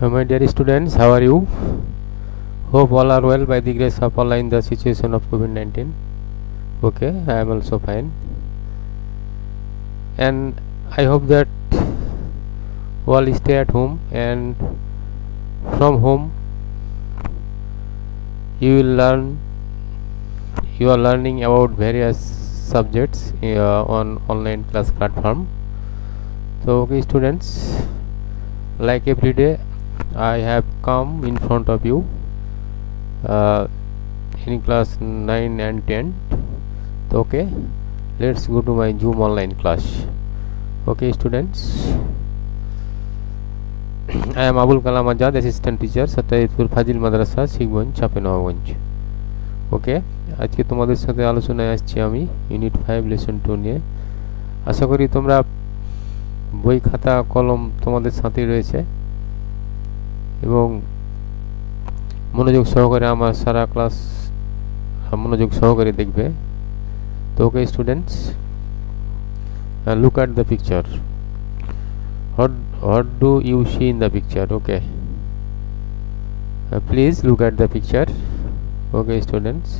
My dear students, how are you? Hope all are well by the grace of Allah in the situation of COVID-19. Okay, I am also fine, and I hope that all stay at home, and from home you will learn. You are learning about various subjects on online class platform. So, okay, students, like every day, I have come in front of you in class 9 and 10. Okay, let's go to my Zoom online class. Okay, students, I am Abul Kalam Azad, assistant teacher, Satyajitpur Fazil Madrasa, Sigbanj, Chapenawganj. ওকে, আজকে তোমাদের সাথে আলোচনায় আসছি আমি ইউনিট 5 লেসন 2 নিয়ে। আশা করি তোমরা বই খাতা কলম তোমাদের সাথেই রয়েছে এবং মনোযোগ সহকারে আমার সারা ক্লাস মনোযোগ সহকারে দেখবে। তো okay students, look at the picture. What do you see in the picture? Okay, please look at the picture. Okay students,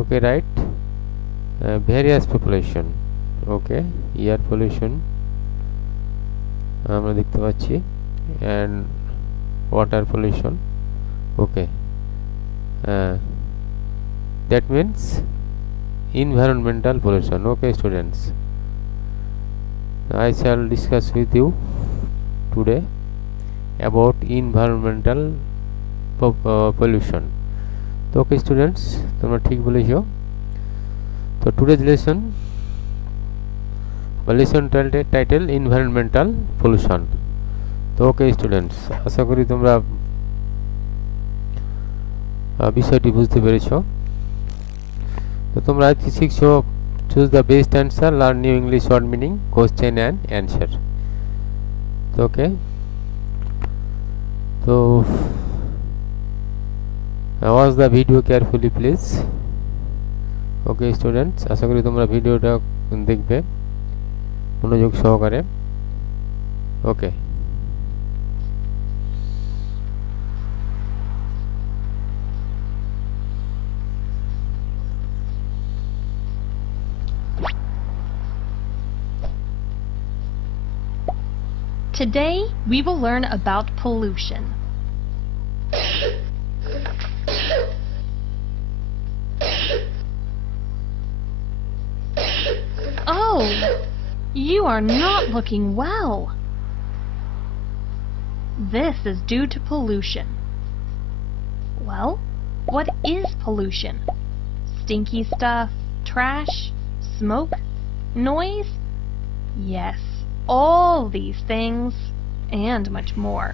okay, right, various population. Okay, air pollution আমরা দেখতে পাচ্ছি, and water pollution. Okay, that means environmental pollution. Okay students, I shall discuss with you today about environmental pollution. তো okay students, তোমরা ঠিক বলেছো। তো today's lesson বা lesson title environmental pollution. তো ওকে স্টুডেন্টস, আশা করি তোমরা বিষয়টি বুঝতে পেরেছো। তো তোমরা আজকে শিখছো choose the best answer, learn new English word meaning, question and answer. তো ওকে, তো watch the video carefully please. Okay students, আশা করি তোমরা ভিডিওটা দেখবে মনোযোগ সহকারে। ওকে, Today we will learn about pollution. Oh, you are not looking well. This is due to pollution. Well, what is pollution? Stinky stuff, trash, smoke, noise? Yes, all these things and much more.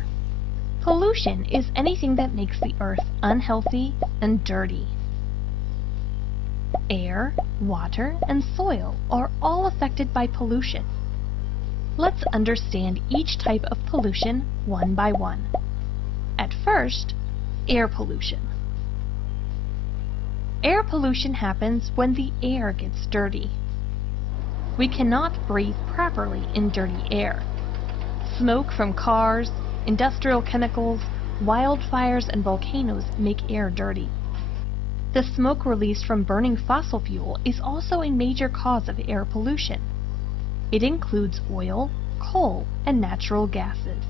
Pollution is anything that makes the earth unhealthy and dirty. Air, water, and soil are all affected by pollution. Let's understand each type of pollution one by one. At first, air pollution. Air pollution happens when the air gets dirty. We cannot breathe properly in dirty air. Smoke from cars, industrial chemicals, wildfires, and volcanoes make air dirty. The smoke released from burning fossil fuel is also a major cause of air pollution. It includes oil, coal, and natural gases.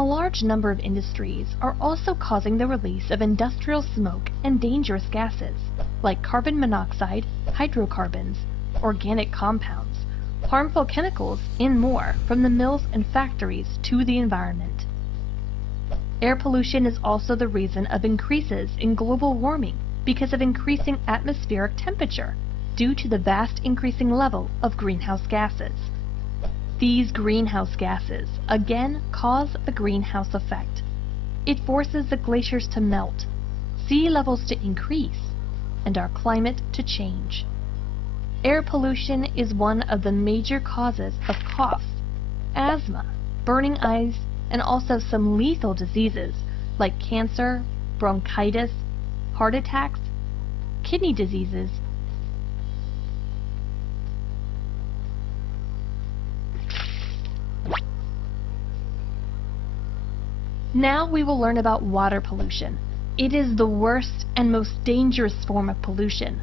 A large number of industries are also causing the release of industrial smoke and dangerous gases like carbon monoxide, hydrocarbons, organic compounds, harmful chemicals, and more from the mills and factories to the environment. Air pollution is also the reason of increases in global warming because of increasing atmospheric temperature due to the vast increasing level of greenhouse gases. These greenhouse gases again cause a greenhouse effect. It forces the glaciers to melt, sea levels to increase, and our climate to change. Air pollution is one of the major causes of cough, asthma, burning eyes, and also some lethal diseases like cancer, bronchitis, heart attacks, kidney diseases, Now we will learn about water pollution. It is the worst and most dangerous form of pollution.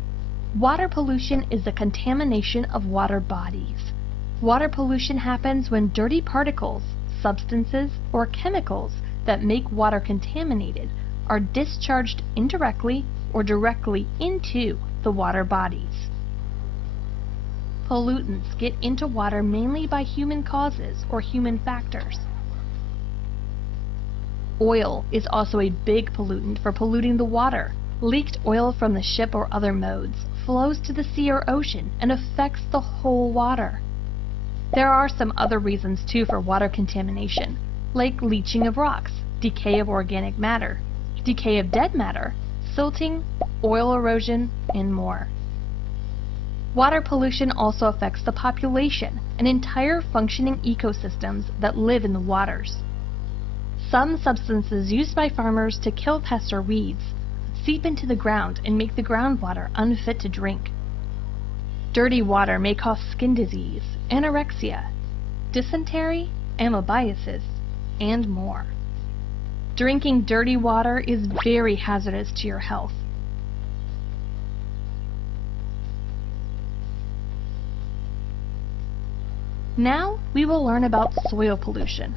Water pollution is the contamination of water bodies. Water pollution happens when dirty particles, substances, or chemicals that make water contaminated are discharged indirectly or directly into the water bodies. Pollutants get into water mainly by human causes or human factors. Oil is also a big pollutant for polluting the water. Leaked oil from the ship or other modes flows to the sea or ocean and affects the whole water. There are some other reasons too for water contamination, like leaching of rocks, decay of organic matter, decay of dead matter, silting, oil erosion, and more. Water pollution also affects the population and entire functioning ecosystems that live in the waters. Some substances used by farmers to kill pests or weeds seep into the ground and make the groundwater unfit to drink. Dirty water may cause skin disease, anorexia, dysentery, amoebiasis, and more. Drinking dirty water is very hazardous to your health. Now we will learn about soil pollution.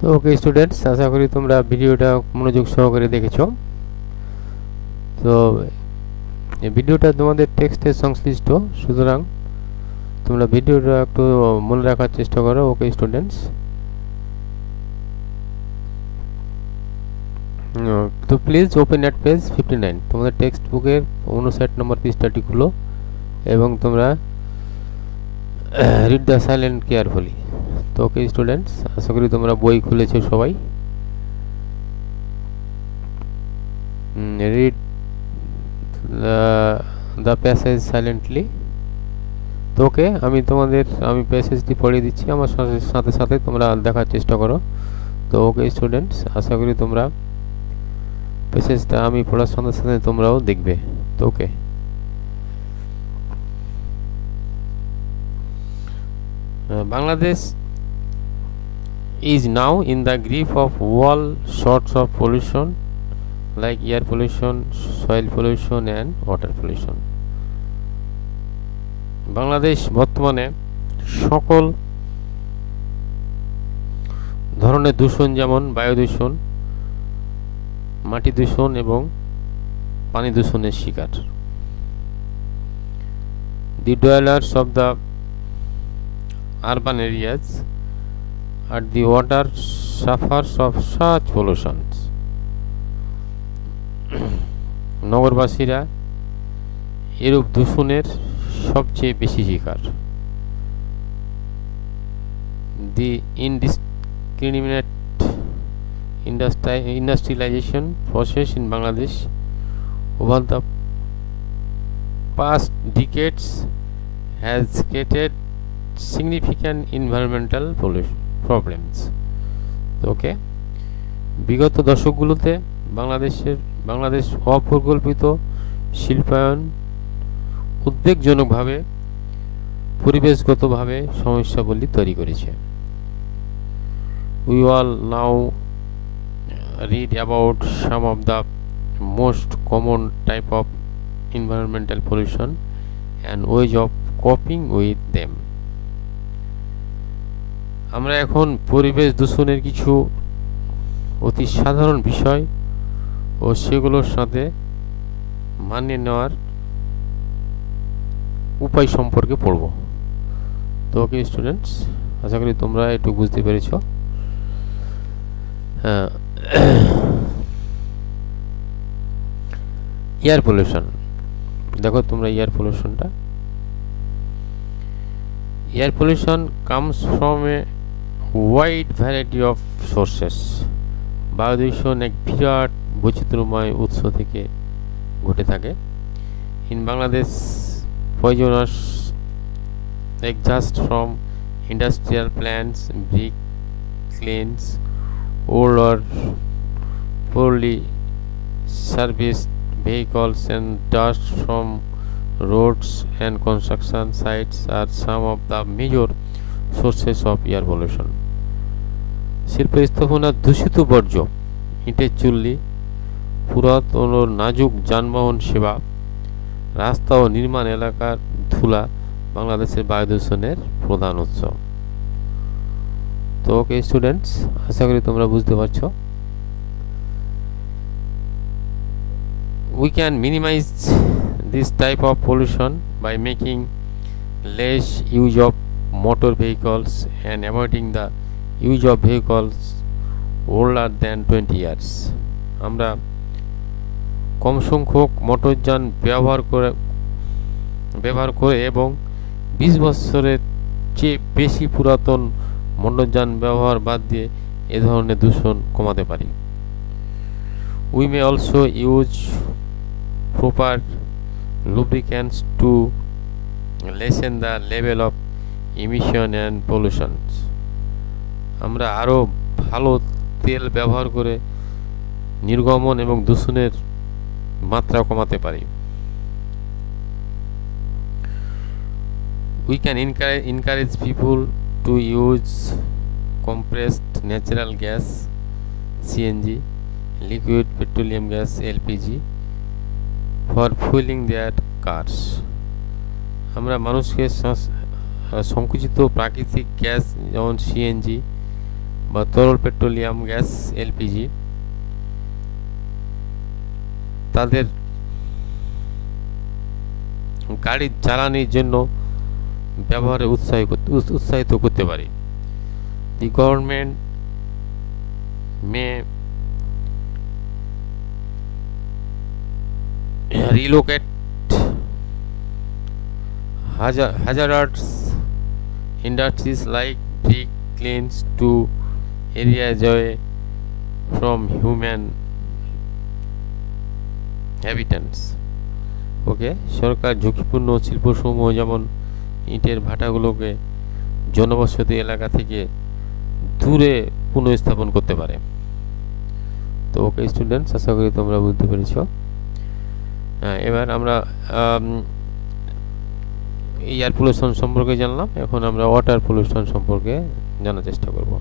তো okay students, আশা করি তোমরা ভিডিওটা মনোযোগ সহকারে দেখেছো। তো এই ভিডিওটা তোমাদের টেক্সটের সংশ্লিষ্ট, সুতরাং তোমরা ভিডিওটা একটু মনে রাখার চেষ্টা করো। ওকে স্টুডেন্টস, তো প্লিজ ওপেন অ্যাট পেজ 59। তোমাদের টেক্সট বুকের 59 নম্বর পৃষ্ঠাটি খুলো এবং তোমরা রিড দ্য সাইলেন্ট কেয়ারফুলি। তো ওকে স্টুডেন্টস, আশা করি তোমরা বই খুলেছো সবাই। Read the passage silently. তো ওকে, আমি প্যাসেজটি পড়িয়ে দিচ্ছি, আমার সাথে সাথে তোমরা দেখার চেষ্টা করো। তো ওকে স্টুডেন্টস, আশা করি তোমরা প্যাসেজটা আমি পড়ার সাথে সাথে তোমরাও দেখবে। তো ওকে, Bangladesh is now in the grip of all sorts of pollution like air pollution, soil pollution and water pollution. Bangladesh বর্তমানে সকল ধরনের দূষণ, যেমন বায়ু দূষণ, মাটি দূষণ এবং পানি দূষণের শিকার। The dwellers of the urban areas and the water suffers of such pollutions. নগরবাসীরা এরূপ দূষণের সবচেয়ে বেশি শিকার। The indiscriminate industrialization process in Bangladesh over the past decades has created significant environmental problems. ওকে, বিগত দশকগুলোতে বাংলাদেশ অপরিকল্পিত শিল্পায়ন উদ্বেগজনকভাবে পরিবেশগতভাবে সমস্যাবলী তৈরি করেছে। We all now read about some of the most common type of environmental pollution and ways of coping with them. আমরা এখন পরিবেশ দূষণের কিছু অতি সাধারণ বিষয় ও সেগুলোর সাথে মানিয়ে নেওয়ার উপায় সম্পর্কে পড়ব। তো ওকে স্টুডেন্টস, আশা করি তোমরা একটু বুঝতে পেরেছ। এয়ার পলিউশন, দেখো তোমরা এয়ার পলিউশনটা। Air pollution comes from a wide variety of sources. বায়ু দূষণ এক বিরাট বৈচিত্র্যময় উৎস থেকে ঘটে থাকে। In Bangladesh poisonous exhaust from industrial plants, brick kilns, old or poorly serviced vehicles and dust from roads and construction sites are some of the major sources of air pollution. শিল্প স্থাপনার দূষিত বর্জ্য, ইটের চুল্লি, পুরাতন ও নাজুক যানবাহন সেবা, রাস্তা ও নির্মাণ এলাকার ধুলা বাংলাদেশের বায়ু দূষণের প্রধান উৎস। তো ওকে স্টুডেন্টস, আশা করি তোমরা বুঝতে পারছো। We can minimize this type of pollution by making less use of motor vehicles and avoiding the use of vehicles older than 20 years. আমরা কম সংখ্যক মোটরযান ব্যবহার করে এবং 20 বছরের চেয়ে বেশি পুরাতন মোটরযান ব্যবহার বাদ দিয়ে এ ধরনের দূষণ কমাতে পারি। We may also use proper lubricants to lessen the level of emission and pollution. আমরা আরো ভালো তেল ব্যবহার করে নির্গমন এবং দূষণের মাত্রা কমাতে পারি। We can encourage people to use compressed natural gas CNG, liquid petroleum gas LPG for fueling their cars. আমরা মানুষকে সংকুচিত প্রাকৃতিক গ্যাস যেমন সিএনজি বা তরল পেট্রোলিয়াম গ্যাস এলপিজি তাদের গাড়ি জ্বালানির জন্য ব্যবহারে উৎসাহিত করতে পারি। The government may relocate hazardous industries like brick kilns to areas away from human habitants. ওকে, সরকার ঝুঁকিপূর্ণ শিল্পসমূহ যেমন ইটের ভাটাগুলোকে জনবসতি এলাকা থেকে দূরে পুনঃস্থাপন করতে পারে। তো ওকে স্টুডেন্টস, আশা করি তোমরা বুঝতে পেরেছো। এবার আমরা এয়ার পলিউশন সম্পর্কে জানলাম, এখন আমরা ওয়াটার পলিউশন সম্পর্কে জানার চেষ্টা করব।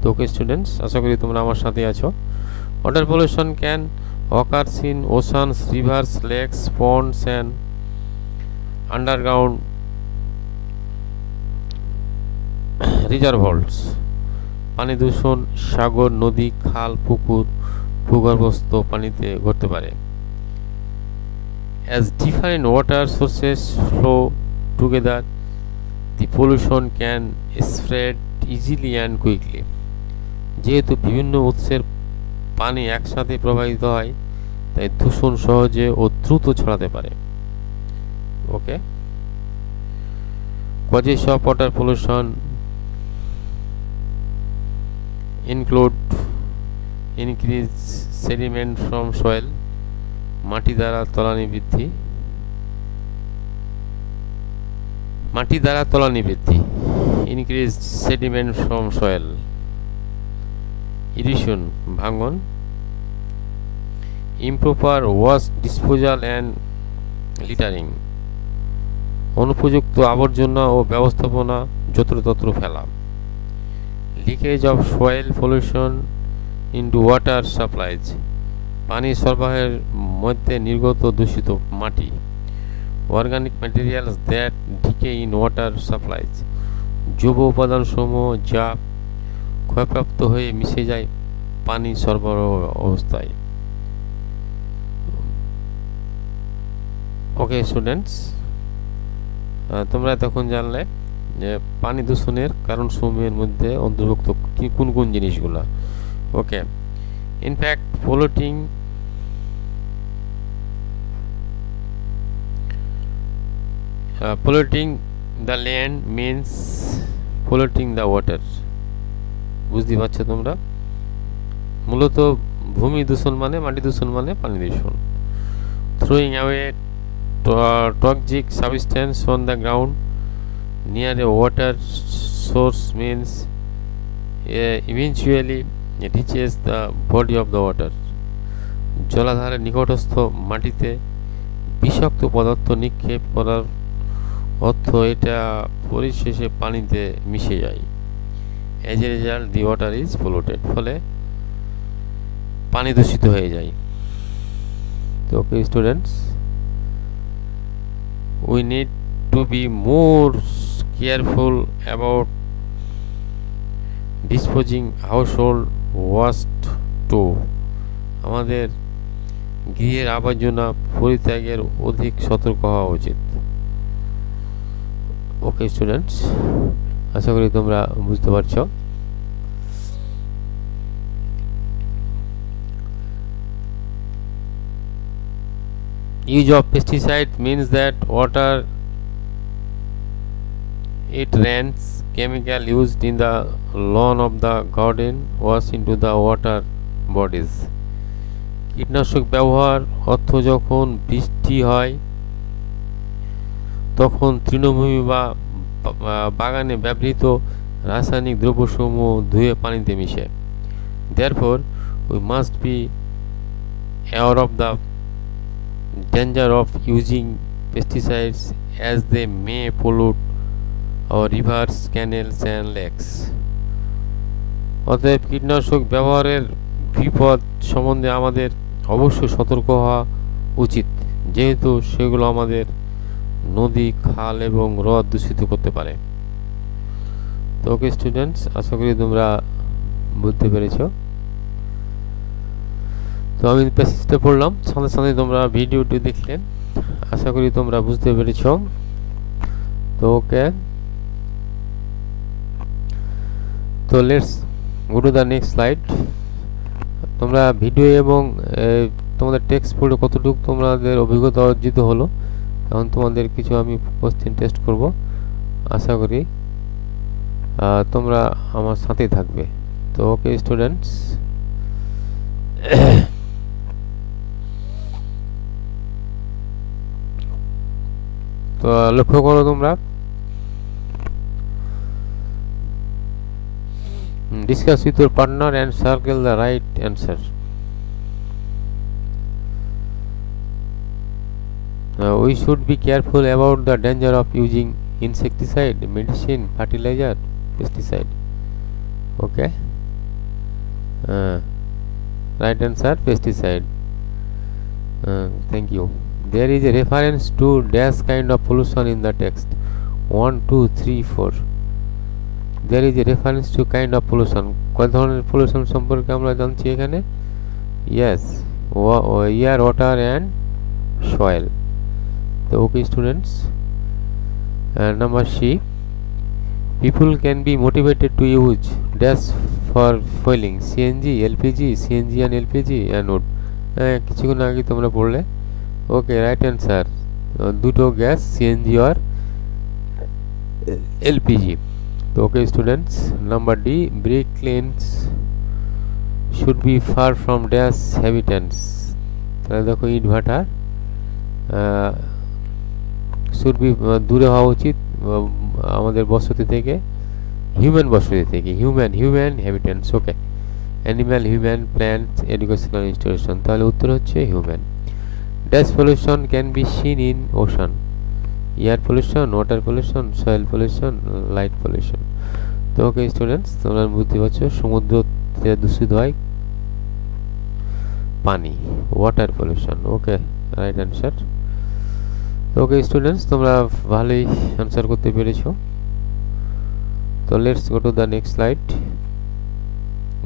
তো ওকে স্টুডেন্টস, আশা করি তোমরা আমার সাথে আছো। Water pollution can occurs in oceans, rivers, lakes, ponds and underground reservoirs. পানি দূষণ সাগর, নদী, খাল, পুকুর, ভূগর্ভস্থ পানিতে ঘটতে পারে। As different water sources flow together, the pollution can spread easily and quickly. যেহেতু বিভিন্ন উৎসের পানি একসাথে প্রবাহিত হয়, তাই দূষণ সহজে ও দ্রুত ছড়াতে পারে। ওকে, causes of water pollution include increased sediment from soil, মাটি দ্বারা তলানি বৃদ্ধি, increased sediment from soil, erosion ভাঙন, improper waste disposal and littering অনুপযুক্ত আবর্জনা ও ব্যবস্থাপনা যত্রতত্র ফেলা, leakage of soil pollution into water supplies পানি সরবরাহের মধ্যে নির্গত দূষিত মাটি, organic materials that decay in water supplies জৈব উপাদানসমূহ যা ক্ষয়প্রাপ্ত হয়ে মিশে যায় পানি সরবরাহ অবস্থায়। ওকে স্টুডেন্টস, তোমরা তখন জানলে যে পানি দূষণের কারণসমূহের মধ্যে অন্তর্ভুক্ত কোন কোন জিনিসগুলো। ওকে, in fact polluting the land means polluting the water. বুঝতে পারছো তোমরা? মূলত ভূমি দূষণ মানে মাটি দূষণ মানে পানি দূষণ। throwing away toxic substance on the ground near a water source means eventually it reaches the body of the water. জলাধারের নিকটস্থ মাটিতে বিষাক্ত পদার্থ নিক্ষেপ করার অর্থ এটা পরিশেষে পানিতে মিশে যায়। as a result the water is polluted, ফলে পানি দূষিত হয়ে যায়। তো okay students, we need to be more careful about disposing household waste too, আমাদের গৃহের আবর্জনা পরিত্যাগের অধিক সতর্ক হওয়া উচিত। ওকে স্টুডেন্টস, আশা করি তোমরা বুঝতে পারছো। Use of pesticide means that water it rains chemical used in the lawn of the garden wash into the water bodies, কীটনাশক ব্যবহার অর্থ যখন বৃষ্টি হয় তখন তৃণভূমি বা বাগানে ব্যবহৃত রাসায়নিক দ্রব্যসমূহ ধুয়ে পানিতে মিশে। Therefore, we must be aware of the danger of using pesticides as they may pollute our rivers, canals and lakes. অতএব কীটনাশক ব্যবহারের বিপদ সম্বন্ধে আমাদের অবশ্যই সতর্ক হওয়া উচিত, যেহেতু সেগুলো আমাদের নদী, খাল এবং হ্রদ দূষিত করতে পারে। তো ওকে স্টুডেন্টস, আশা করি তোমরা বুঝতে পেরেছো। তো আমি প্যাসেজটা পড়লাম, সাথে সাথে তোমরা ভিডিওটি দেখলে আশা করি তোমরা বুঝতে পেরেছো। তো ওকে, তো let's go to the next slide. তোমরা ভিডিও এবং তোমাদের টেক্সট পড়ে কতটুকু তোমাদের অভিজ্ঞতা অর্জিত হলো, এখন তোমাদের কিছু আমি কোশ্চেন টেস্ট করব। আশা করি তোমরা আমার সাথেই থাকবে। তো ওকে স্টুডেন্টস, তো লক্ষ্য করো তোমরা, discuss with your partner and circle the right answer. We should be careful about the danger of using insecticide, medicine, fertilizer, pesticide. Okay, right answer pesticide. Thank you. There is a reference to dash kind of pollution in the text. 1, 2, 3, 4. There is a reference to kind of pollution. কয় ধরনের পলিউশন সম্পর্কে আমরা জানছি এখানে? Yes, air, water and soil. So okay students, number C, people can be motivated to use dash for fueling CNG, LPG, CNG and LPG anode. কিছুক্ষণ আগে তোমরা পড়লে। ওকে, রাইট অ্যান্সার, দুটো গ্যাস CNG আর LPG। তো okay students, number D, brick kilns should be far from dash habitants. তাহলে দেখো ইট ভাটার শুড বি দূরে হওয়া উচিত আমাদের বসতি থেকে, হিউম্যান বসতি থেকে, human habitants. Okay, animal, human, plants, educational institution. তাহলে উত্তর হচ্ছে human. Dash pollution can be seen in ocean, air pollution, water pollution, soil pollution, light pollution. তো ওকে স্টুডেন্টস, তোমরা বুঝতে পারছো সমুদ্রতে দূষিত হয় পানি, water pollution. Okay, right answer. তো ওকে স্টুডেন্টস, তোমরা ভালোই অ্যান্সার করতে পেরেছো। তো let's go to the next slide.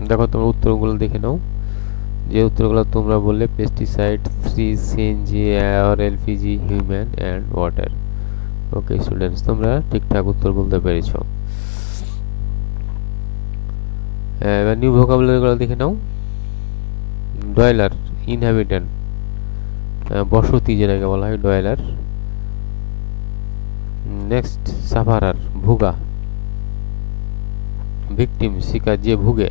দেখো তোমরা উত্তরগুলো দেখে নাও, যে উত্তরগুলো তোমরা বললে পেস্টিসাইড, 3, সিএনজি আর LPG, human and water. Okay students, তোমরা ঠিকঠাক উত্তর বলতে পেরেছো। এবার নিউ ভোকাবুলারিগুলো দেখে নাও। ডয়েলার, ইনহ্যাবিটেন্ট, বসতি যেটাকে বলা হয় ডয়েলার। নেক্সট, সাফারার, ভুগা, ভিকটিম, শিকার, যে ভুগে।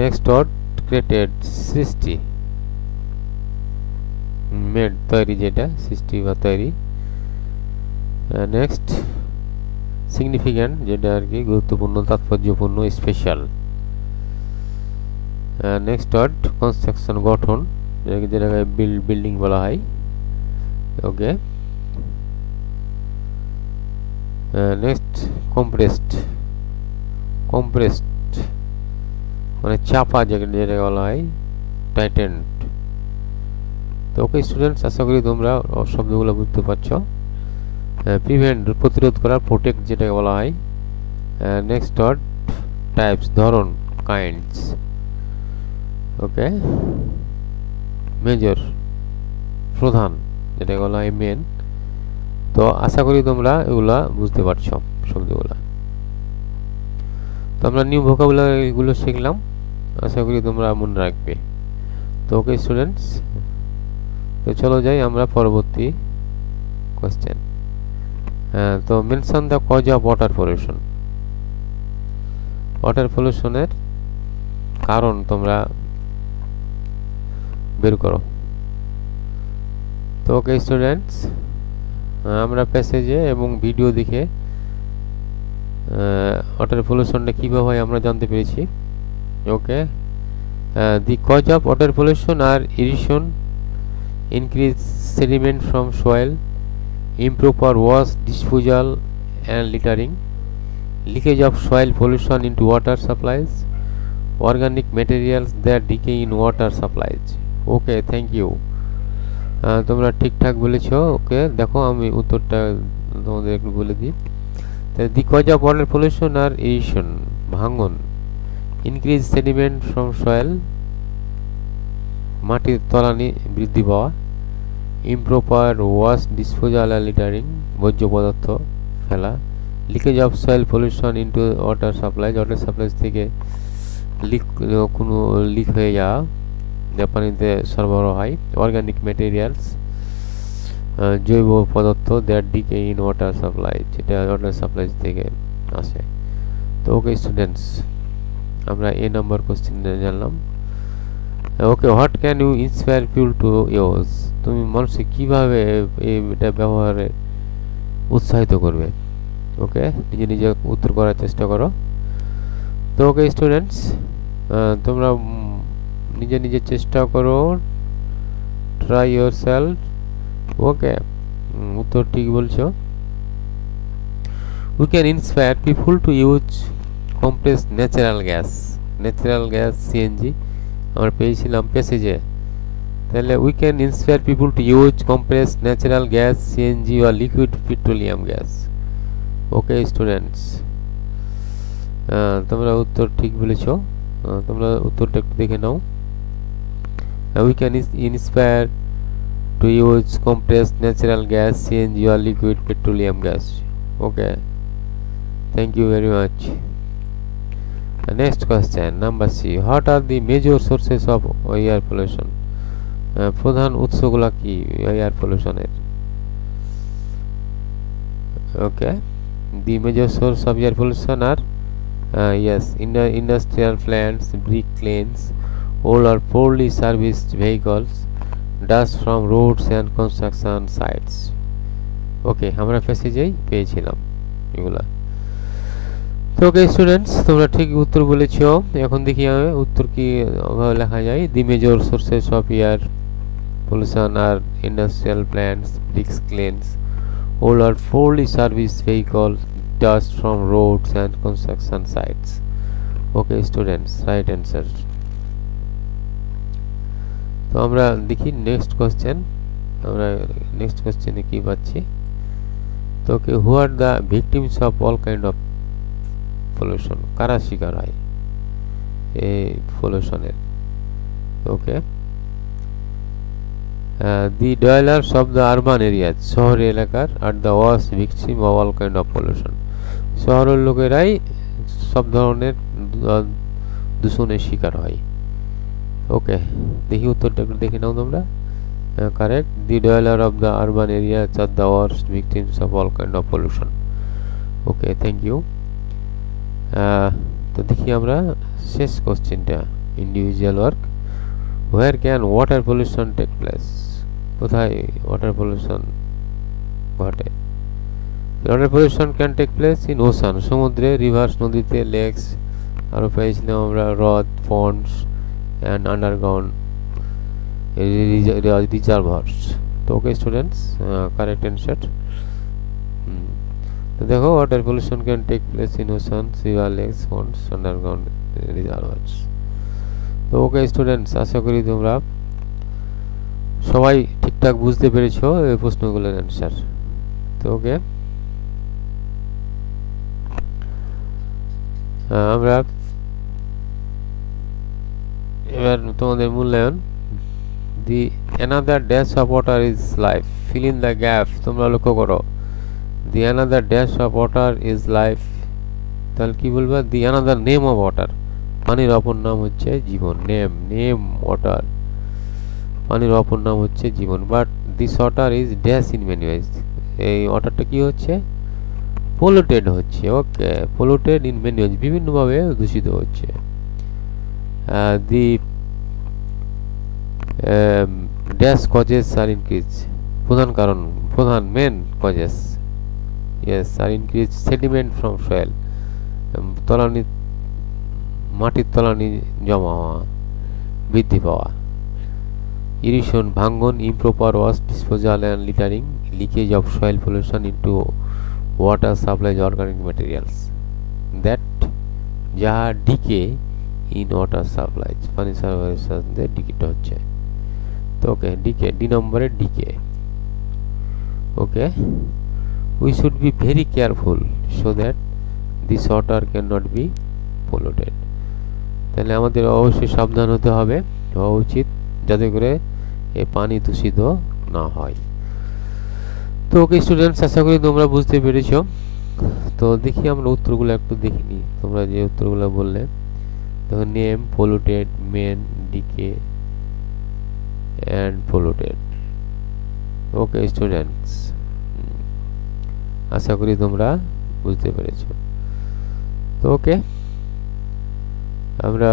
নেক্সট ওয়ার্ড, ক্রিয়েটেড, সৃষ্টি, মেড, তৈরি, যেটা সৃষ্টি বা তৈরি। নেক্সট, সিগনিফিক্যান্ট, যেটা আর কি গুরুত্বপূর্ণ, তাৎপর্যপূর্ণ, স্পেশাল। নেক্সট ওয়ার্ড, কনস্ট্রাকশন, গঠন, যেটাকে বিল্ডিং বলা হয়। ওকে, নেক্সট, কম্প্রেসড, কম্প্রেসড মানে চাপা যেটাকে বলা হয় টাইটেন্ড। তো ওকে স্টুডেন্টস, আশা করি তোমরা শব্দগুলো বুঝতে পারছো। প্রিভেন্ট প্রতিরোধ করা, প্রোটেক্ট যেটাকে বলা হয়। নেক্সট ওয়ার্ড টাইপস ধরন, কাইন্ডস। ওকে, মেজর প্রধান যেটাকে বলা হয় মেন। তো আশা করি তোমরা এগুলা বুঝতে পারছো শব্দগুলা। তো আমরা নিউ ভোকাবুলারিগুলো শিখলাম, আশা করি তোমরা মনে রাখবে। তো ওকে স্টুডেন্টস, তো চলো যাই আমরা পরবর্তী কোশ্চেন। তো mention the cause of water pollution. Water পলিউশনের কারণ তোমরা বের করো। তো ওকে স্টুডেন্টস, আমরা প্যাসেজে এবং ভিডিও দেখে ওয়াটার পলিউশনটা কীভাবে হয় আমরা জানতে পেরেছি। Okay, the cause of water pollution are erosion, increase sediment from soil, improper waste disposal and littering, leakage of soil pollution into water supplies, organic materials that decay in water supplies. Okay, thank you. তোমরা ঠিকঠাক বলেছো। ওকে, দেখো আমি উত্তরটা তোমাদের একটু বলে দিই। The cause of water pollution are erosion, ভাঙন, ইনক্রিজ সেডিমেন্ট ফ্রম সয়েল, মাটির তলানি বৃদ্ধি পাওয়া, improper waste disposal are littering, বর্জ্য পদার্থ ফেলা, leakage of soil pollution into water supplies, water supplies থেকে কোনো লিক হয়ে যাওয়া যা পানিতে সরবরাহ হয়, অর্গানিক ম্যাটেরিয়ালস জৈব পদার্থ that decay in water supplies, এটা ওয়াটার সাপ্লাইজ থেকে আসে। তো ওকে স্টুডেন্টস, আমরা এ নাম্বার কোশ্চেন জানলাম। Okay, what can you inspire people to use, তুমি মানুষকে কীভাবে এটা ব্যবহারে উৎসাহিত করবে। ওকে, নিজে নিজে উত্তর করার চেষ্টা করো। তো ওকে স্টুডেন্টস, তোমরা নিজে নিজে চেষ্টা করো, ট্রাই ইয়োর সেলফ। ওকে, উত্তর ঠিক বলছো। We can inspire people to use compressed natural gas CNG আমরা পেয়েছিলাম প্যাসেজে। তাহলে we can inspire people to use compressed natural gas CNG or liquid petroleum gas. Okay students, তোমরা উত্তর ঠিক বলেছো। তোমরা উত্তরটা একটু দেখে নাও। We can inspire to use compressed natural gas CNG or liquid petroleum gas. Okay, thank you very much. Next question, number C. What are the major sources of air pollution? প্রধান উৎসগুলো কি এয়ার পলিউশনের? Okay, the major source of air pollution are yes, industrial plants, brick lanes, old or poorly serviced vehicles, dust from roads and construction sites. ওকে, আমরা প্যাসেজেই পেয়েছিলাম এগুলা। তো okay students, তোমরা ঠিক উত্তর বলেছো। এখন দেখি উত্তর কি লেখা যায়। The major sources of air pollution are industrial plants, brick lanes, old or poorly serviced vehicles, dust from roads and construction sites. Okay students, right answer. তো আমরা দেখি নেক্সট কোশ্চেন। আমরা নেক্সট কোশ্চেনে কি পাচ্ছি। তো okay, who are the victims of all kind of pollution, কারা শিকার হয় এই পলিউশনের। Okay, the dwellers of the urban areas, শহরের এলাকার, are the worst victim of all kind of pollution, শহরের লোকেরাই সব ধরনের দূষণের শিকার হয়। ওকে, দেখি উত্তরটা একটু দেখে নাও তোমরা। Correct, the dweller of the urban areas are the worst victims of all kind of pollution. Okay, thank you. তো দেখি আমরা শেষ কোশ্চেনটা, individual work. Where can water pollution take place, কোথায় ওয়াটার পলিউশন ঘটে। Water pollution can take place in ocean, সমুদ্রে, rivers নদীতে, lakes, আরও পেয়েছিলাম আমরা হ্রদ, পন্ডস অ্যান্ড আন্ডারগ্রাউন্ড রিজার্ভার্স। তো ওকে স্টুডেন্টস, কারেক্ট অ্যান্সার। তো দেখো water pollution can take place in ocean, river, lakes, ponds, underground reservoirs. তো ওকে স্টুডেন্টস, আশা করি তোমরা সবাই ঠিকঠাক বুঝতে পেরেছো এই প্রশ্নগুলোর অ্যান্সার। তো ওকে, আমরা এবার তোমাদের মূল্যায়ন। দি another dash of water is life, fill in the gap. তোমরা লক্ষ্য করো, দি another dash of water is life, তাহলে কি বলবা? দি অ্যানাদার নেম অফ ওয়াটার, পানির অপর নাম হচ্ছে জীবন। নেম ওয়াটার, পানির অপর নাম হচ্ছে জীবন। But this water is dash in many ways, এই ওয়াটারটা কি হচ্ছে? পলিউটেড হচ্ছে। Okay, polluted in many ways, বিভিন্নভাবে দূষিত হচ্ছে। The dash causes are increase, প্রধান কারণ, প্রধান main causes, yes, are increase sediment from soil, তলানি, মাটির তলানি জমা হওয়া, বৃদ্ধি পাওয়া। ইরিশন, ভাঙ্গন, improper waste disposal and littering, leakage of soil pollution into water supplies organic materials that, যাহা ডিকে ইন ওয়াটার সাপ্লাইজ, পানি সাপ্লাইয়ের সাথে ডিকেটা হচ্ছে। তো ওকে, ডিকে, ডি নম্বরে decay. Okay, we should be very careful so that this water can not be polluted, তাহলে আমাদের অবশ্যই সাবধান হতে হবে, হওয়া উচিত, যাতে করে এই পানি দূষিত না হয়। তো ওকে স্টুডেন্টস, আশা করি তোমরা বুঝতে পেরেছো। তো দেখি আমরা উত্তরগুলো একটু দেখিনি, তোমরা যে উত্তরগুলো বললে। দেখো, name, polluted, main, decay and polluted. Okay students, আশা করি তোমরা বুঝতে পেরেছো। তো ওকে, আমরা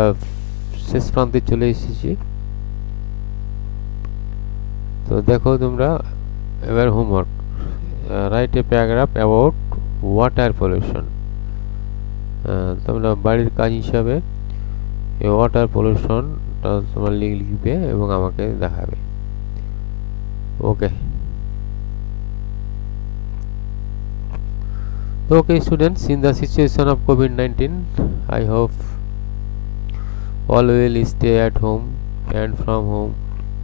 শেষ প্রান্তে চলে এসেছি। তো দেখো তোমরা এবার homework, write a paragraph about water pollution. তোমরা বাড়ির কাজ হিসাবে এই ওয়াটার পলিউশনটা তোমরা লিখবে এবং আমাকে দেখাবে। ওকে, okay students, in the situation of COVID-19, I hope all will stay at home, and from home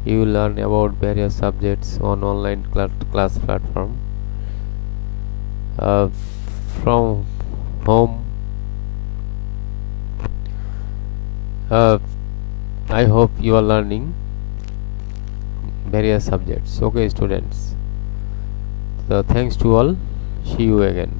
you will learn about various subjects on online class platform. From home, I hope you are learning various subjects. Okay students, so thanks to all, see you again.